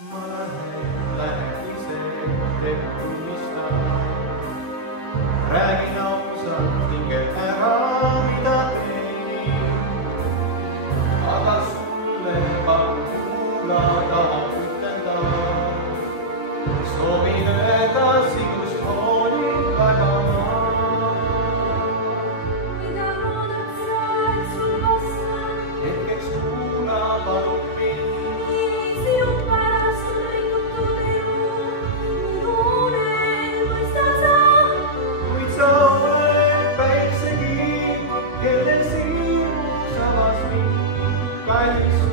ma lähen ise, teeb tunnistan. Räägin ausalt hingelt ära, mida teen. Aga sulle palun kuulada, ütelda. Soovin öelda sinust hoolin väga ma. Mida loodad sa, et sul vastan? Hetkeks kuula palun mind. Nii sinu pärast on rikutud elu. Minule mõista sa. Kuid sa oled päiksekiir, kelle silmus avas mind. Kallis